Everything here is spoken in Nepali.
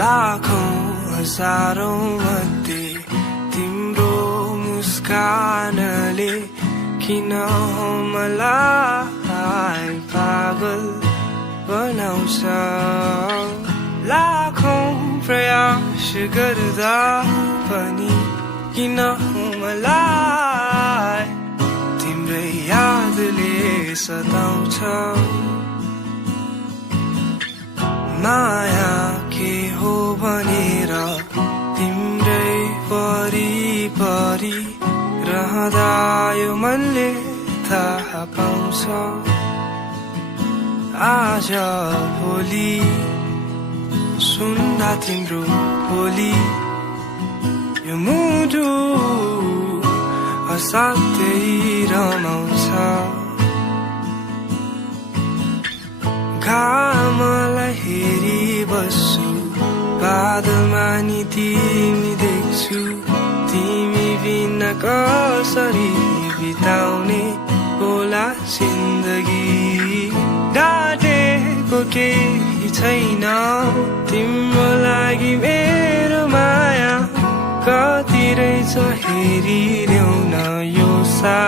लाखौं हजारौं मध्ये तिम्रो मुस्कानले किन मलाई पागल बनाउँछ लाखौं प्रयास गर्दा पनि किन मलाई तिम्रै यादले सताउँछ माया के हो भनेर तिम्रै वरिपरि रहँदा यो मनले थाहा पाउँछ आज भोलि सुन्दा तिम्रो बोली यो मुटु असाध्यै रमाउँछ घामलाई हेरी बस्छु बादलमा नि तिमी देख्छु तिमी बिना कसरी बिताउने होला जिन्दगी डाटेको केही छैन तिम्रो लागि मेरो माया कति रहेछ हेरिदेऊ न यो सा